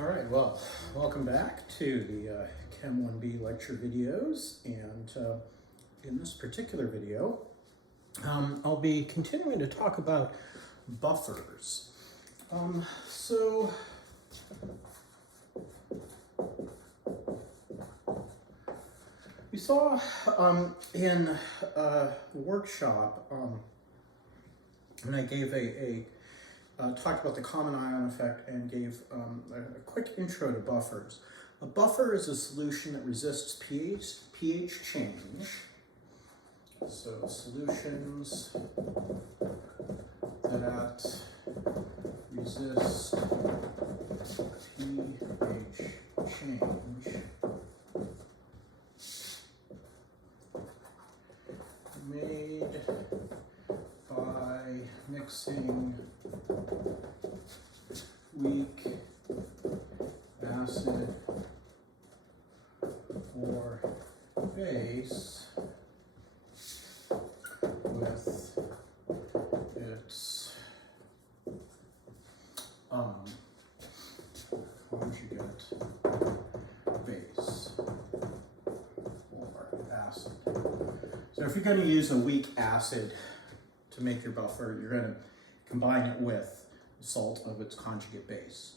All right, well, welcome back to the Chem 1B lecture videos, and in this particular video, I'll be continuing to talk about buffers. So we saw in the workshop, and I gave talked about the common ion effect and gave a quick intro to buffers. A buffer is a solution that resists pH change. So solutions that resist pH change made by mixing weak acid or base with its conjugate base or acid. So if you're going to use a weak acid to make your buffer, you're going to combine it with salt of its conjugate base.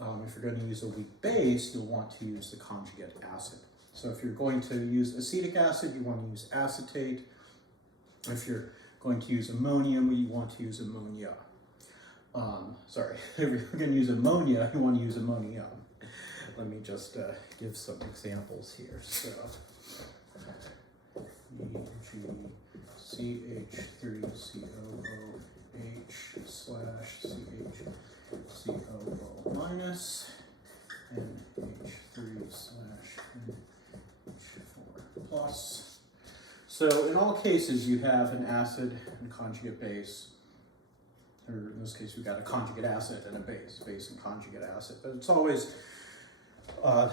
If you're going to use a weak base, you'll want to use the conjugate acid. So if you're going to use acetic acid, you want to use acetate. If you're going to use ammonium, you want to use ammonia. If you're going to use ammonia, you want to use ammonium. Let me just give some examples here. So EgCH3COOH/CHCOO minus NH3/NH4 plus. So in all cases, you have an acid and conjugate base, or in this case, we've got a conjugate acid and a base and conjugate acid. But it's always, the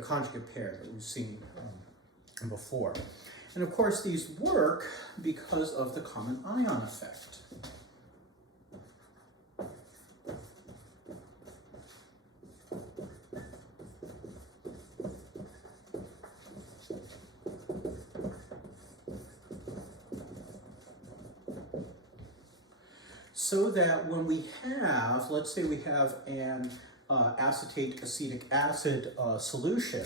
conjugate pair that we've seen before. And of course, these work because of the common ion effect. So that when we have, let's say we have an acetate acetic acid solution,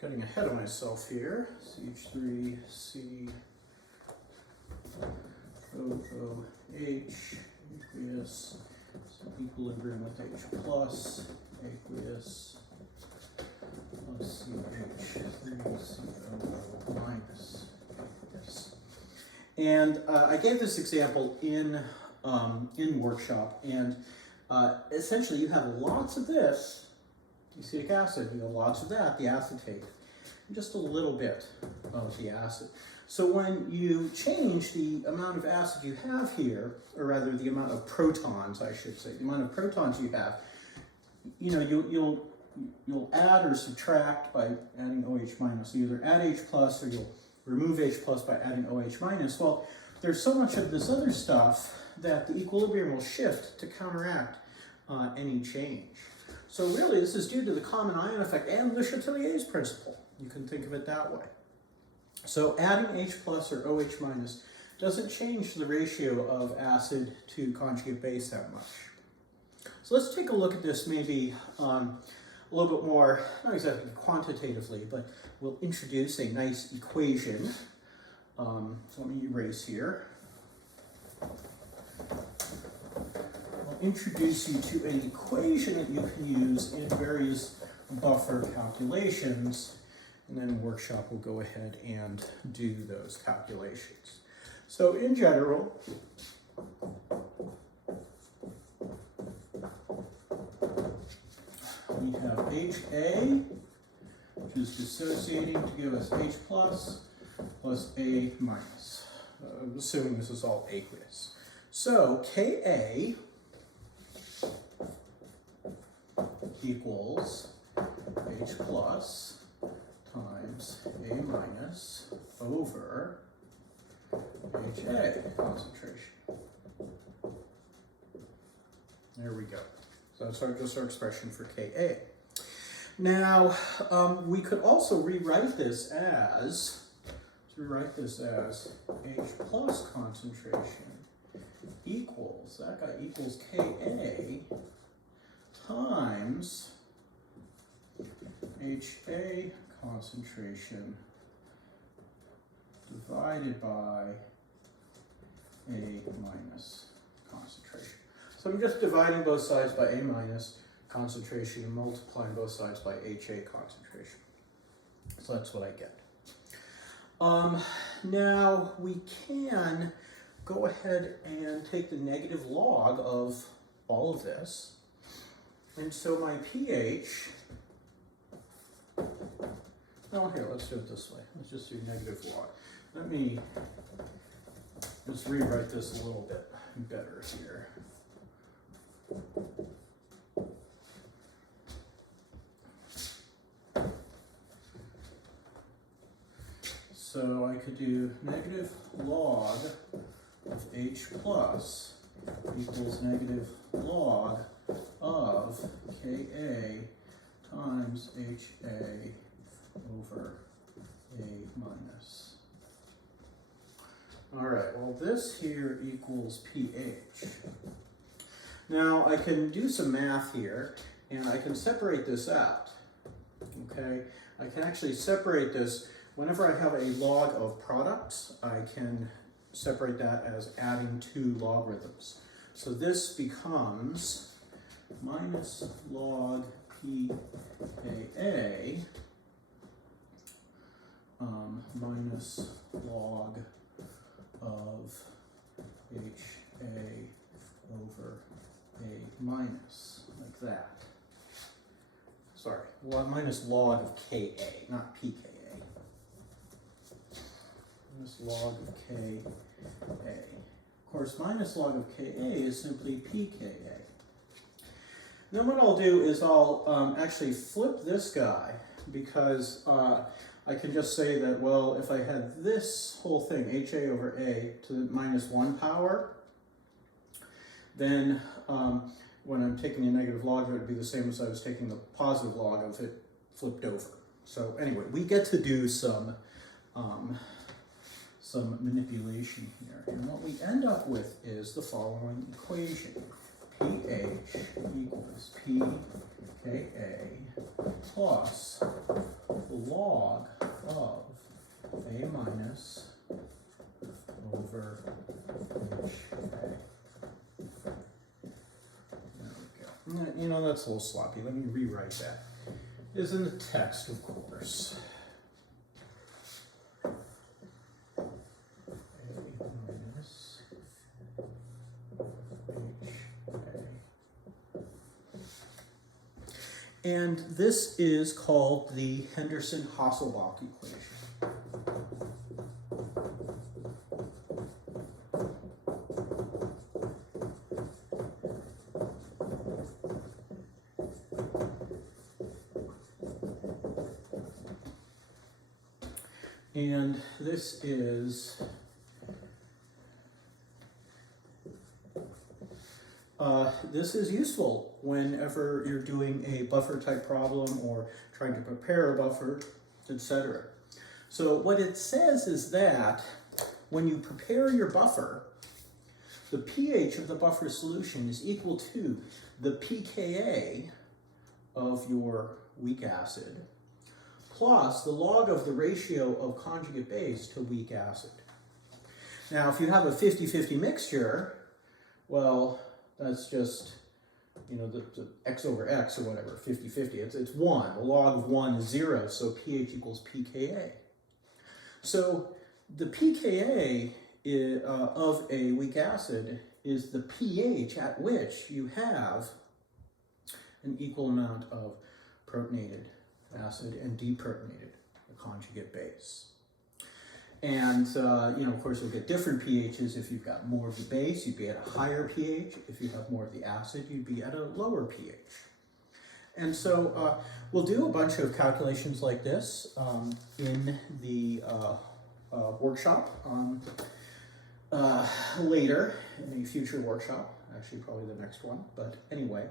getting ahead of myself here. CH3COOH aqueous equilibrium with H plus aqueous plus CH3COO minus aqueous. And I gave this example in workshop, and essentially you have lots of this acetic acid, you have lots of that, the acetate, and just a little bit of the acid. So when you change the amount of acid you have here, or rather the amount of protons, I should say, the amount of protons you have, you'll add or subtract by adding OH minus. You either add H plus or you'll remove H plus by adding OH minus. Well, there's so much of this other stuff that the equilibrium will shift to counteract any change. So really, this is due to the common ion effect and Le Chatelier's principle. You can think of it that way. So adding H plus or OH minus doesn't change the ratio of acid to conjugate base that much. So let's take a look at this maybe a little bit more, not exactly quantitatively, but we'll introduce a nice equation. So let me erase here. Introduce you to an equation that you can use in various buffer calculations, and then in workshop we'll go ahead and do those calculations. So in general, we have HA, which is dissociating to give us H plus A minus, assuming this is all aqueous. So Ka equals H plus times A minus over HA concentration. There we go. So that's just our expression for Ka. Now, we could also rewrite this as, H plus concentration equals, that guy equals Ka times HA concentration divided by A minus concentration. So I'm just dividing both sides by A minus concentration and multiplying both sides by HA concentration. So that's what I get. Now we can go ahead and take the negative log of all of this. And so my pH, no, here, let's do it this way. Let's just do negative log. Let me just rewrite this a little bit better here. So I could do negative log of H plus equals negative log of Ka times HA over A minus. All right, well this here equals pH. Now I can do some math here and I can separate this out, okay? I can actually separate this. Whenever I have a log of products, I can separate that as adding two logarithms. So this becomes minus log PKA minus log of HA over A minus, like that. Sorry, minus log of Ka, not pKa. Minus log of Ka. Of course, minus log of Ka is simply pKa. Then what I'll do is I'll actually flip this guy, because I can just say that, well, if I had this whole thing, HA over A to the minus 1 power, then when I'm taking a negative log, it would be the same as I was taking the positive log of it flipped over. So anyway, we get to do some manipulation here. And what we end up with is the following equation. pH equals pKa plus the log of A minus over HA. There we go. You know, that's a little sloppy. Let me rewrite that. It's in the text, of course. And this is called the Henderson-Hasselbalch equation. And this is useful whenever you're doing a buffer type problem or trying to prepare a buffer, etc. So what it says is that when you prepare your buffer, the pH of the buffer solution is equal to the pKa of your weak acid plus the log of the ratio of conjugate base to weak acid. Now, if you have a 50-50 mixture, well, that's just, you know, the x over x or whatever, 50-50, it's 1. The log of 1 is 0, so pH equals pKa. So the pKa of a weak acid is the pH at which you have an equal amount of protonated acid and deprotonated, a conjugate base. And, you know, of course, you'll get different pHs. If you've got more of the base, you'd be at a higher pH. If you have more of the acid, you'd be at a lower pH. And so we'll do a bunch of calculations like this in the workshop. later in a future workshop, actually probably the next one, but anyway.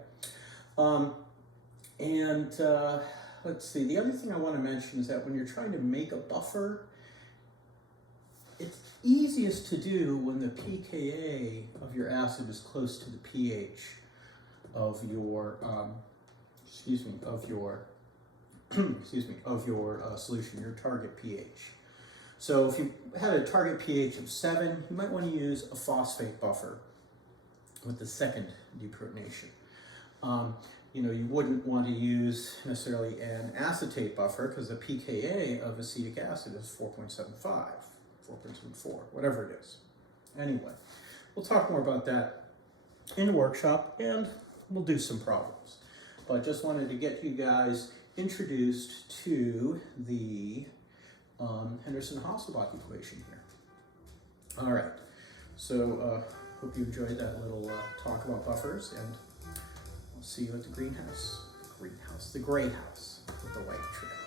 Let's see, the other thing I want to mention is that when you're trying to make a buffer, it's easiest to do when the pKa of your acid is close to the pH of your, solution, your target pH. So if you had a target pH of 7, you might want to use a phosphate buffer with the second deprotonation. You wouldn't want to use necessarily an acetate buffer because the pKa of acetic acid is 4.75, 4.74, whatever it is. Anyway, we'll talk more about that in the workshop and we'll do some problems. But just wanted to get you guys introduced to the Henderson-Hasselbalch equation here. All right, so hope you enjoyed that little talk about buffers, and I'll see you at the greenhouse. The gray house with the white tree.